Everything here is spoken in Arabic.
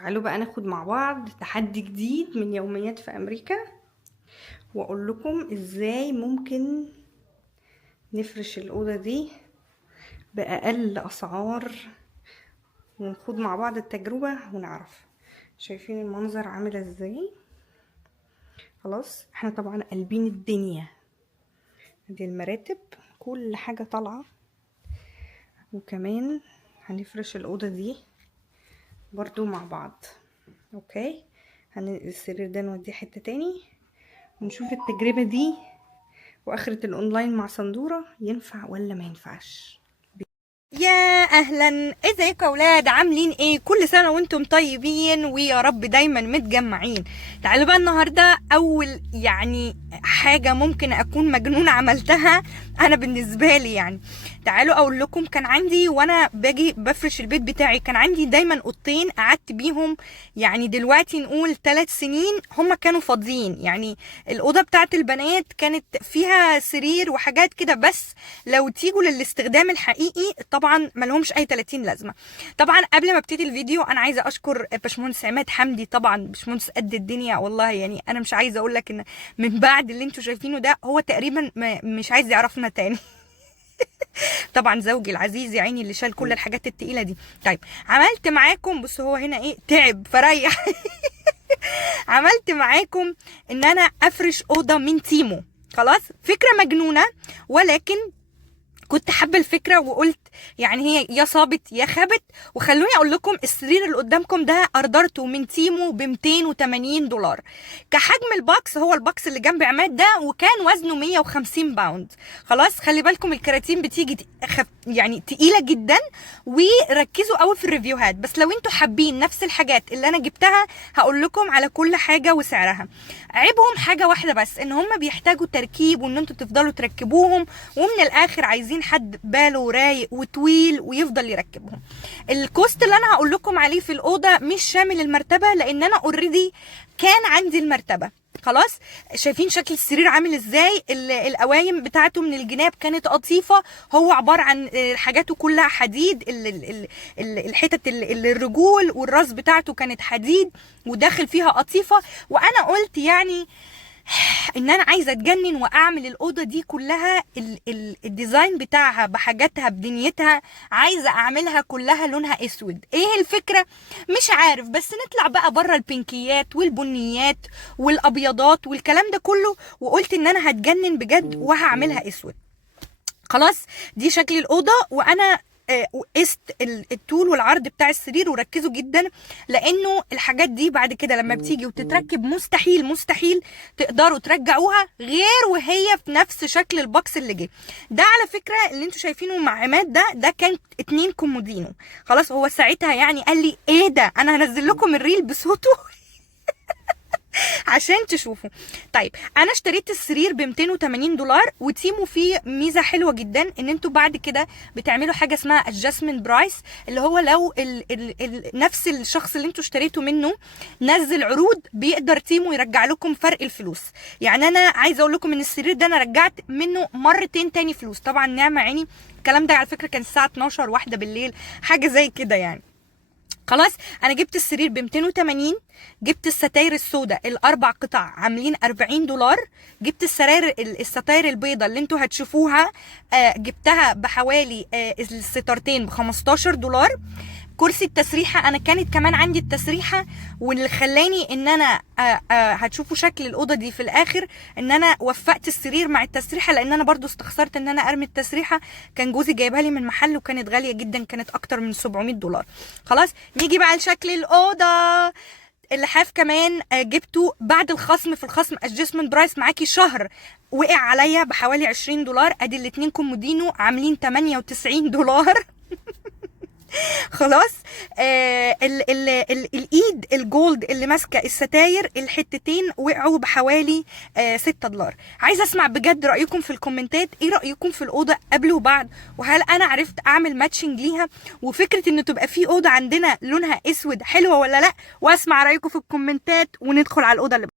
تعالوا بقى ناخد مع بعض تحدي جديد من يوميات في امريكا، واقول لكم ازاي ممكن نفرش الاوضه دي باقل اسعار، ونخوض مع بعض التجربه ونعرف. شايفين المنظر عامل ازاي؟ خلاص احنا طبعا قلبين الدنيا، دي المراتب كل حاجه طالعه، وكمان هنفرش الاوضه دي برضو مع بعض. اوكي، السرير ده نوديه حته تاني ونشوف التجربه دي واخرة الاونلاين مع صندورة ينفع ولا ما ينفعش. يا اهلا، ازيكم يا اولاد؟ عاملين ايه؟ كل سنه وانتم طيبين ويا رب دايما متجمعين. تعالوا بقى النهارده اول حاجه ممكن اكون مجنونه عملتها انا بالنسبه لي تعالوا اقول لكم. كان عندي وانا باجي بفرش البيت بتاعي كان عندي دايما اوضتين قعدت بيهم، دلوقتي نقول 3 سنين هما كانوا فاضيين. الاوضه بتاعت البنات كانت فيها سرير وحاجات كده، بس لو تيجوا للاستخدام الحقيقي طبعا ملهمش اي 30 لازمه. طبعا قبل ما ابتدي الفيديو انا عايزه اشكر باشمهندس عماد حمدي، طبعا باشمهندس قد الدنيا والله. انا مش عايزه اقول لك ان من بعد اللي انتوا شايفينه ده هو تقريبا مش عايز يعرفنا تاني. طبعا زوجي العزيز يا عيني اللي شال كل الحاجات التقيله دي. طيب عملت معاكم، بص هو هنا ايه، تعب فريح. عملت معاكم ان انا افرش اوضه من تيمو. خلاص، فكره مجنونه، ولكن كنت حابه الفكره وقلت هي يا صابت يا خبت. وخلوني اقول لكم، السرير اللي قدامكم ده اردرته من تيمو ب $280. كحجم الباكس هو الباكس اللي جنب عماد ده، وكان وزنه 150 باوند. خلاص، خلي بالكم الكراتين بتيجي تقيله جدا، وركزوا قوي في الريفيوهات. بس لو انتوا حابين نفس الحاجات اللي انا جبتها هقول لكم على كل حاجه وسعرها. عيبهم حاجه واحده بس، ان هم بيحتاجوا تركيب وان انتوا تفضلوا تركبوهم، ومن الاخر عايزين حد باله رايق وطويل ويفضل يركبهم. الكوست اللي انا هقول لكم عليه في الاوضه مش شامل المرتبه، لان انا اوريدي كان عندي المرتبه. خلاص، شايفين شكل السرير عامل ازاي؟ القوايم بتاعته من الجناب كانت قطيفه، هو عباره عن حاجاته كلها حديد، الحتت الرجول والراس بتاعته كانت حديد وداخل فيها قطيفه. وانا قلت ان انا عايزه اتجنن واعمل الاوضه دي كلها الديزاين بتاعها بحاجاتها بدنيتها، عايزه اعملها كلها لونها اسود. ايه الفكره؟ مش عارف، بس نطلع بقى بره البنكيات والبنيات والابيضات والكلام ده كله، وقلت ان انا هتجنن بجد وهعملها اسود. خلاص، دي شكل الاوضه. وانا قست الطول والعرض بتاع السرير، وركزوا جدا لانه الحاجات دي بعد كده لما بتيجي وتتركب مستحيل مستحيل تقدروا ترجعوها غير وهي في نفس شكل البوكس اللي جه ده. على فكره اللي انتوا شايفينه مع عماد ده كان 2 كومودينو. خلاص، هو ساعتها قال لي ايه ده، انا هنزل لكم الريل بصوته عشان تشوفوا. طيب انا اشتريت السرير ب $280، وتيمو فيه ميزه حلوه جدا، ان انتوا بعد كده بتعملوا حاجه اسمها ادجستمنت برايس، اللي هو لو نفس الشخص اللي انتوا اشتريتوا منه نزل عروض بيقدر تيمو يرجع لكم فرق الفلوس. انا عايزه اقول لكم ان السرير ده انا رجعت منه مرتين تاني فلوس، طبعا نعمه عيني. الكلام ده على فكره كان الساعه 12 واحده بالليل، حاجه زي كده خلاص، انا جبت السرير ب 280، جبت الستاير السوداء الاربع قطع عاملين $40، جبت الستاير البيضاء اللي انتوا هتشوفوها جبتها بحوالي الستارتين ب $15. كرسي التسريحه انا كانت كمان عندي التسريحه، واللي خلاني ان انا هتشوفوا شكل الاوضه دي في الاخر ان انا وفقت السرير مع التسريحه، لان انا برضو استخسرت ان انا ارمي التسريحه. كان جوزي جايبها لي من محل وكانت غاليه جدا، كانت اكتر من $700. خلاص، نيجي بقى لشكل الاوضه. اللحاف كمان جبته بعد الخصم، في الخصم ادجستمنت برايس معاكي شهر وقع عليا بحوالي $20. ادي الاتنين كومودينو عاملين $98. خلاص، الايد الجولد اللي ماسكه الستاير الحتتين وقعوا بحوالي $6. عايزه اسمع بجد رايكم في الكومنتات، ايه رايكم في الاوضه قبل وبعد، وهل انا عرفت اعمل ماتشنج ليها، وفكره ان تبقى في اوضه عندنا لونها اسود حلوه ولا لا. واسمع رايكم في الكومنتات، وندخل على الاوضه اللي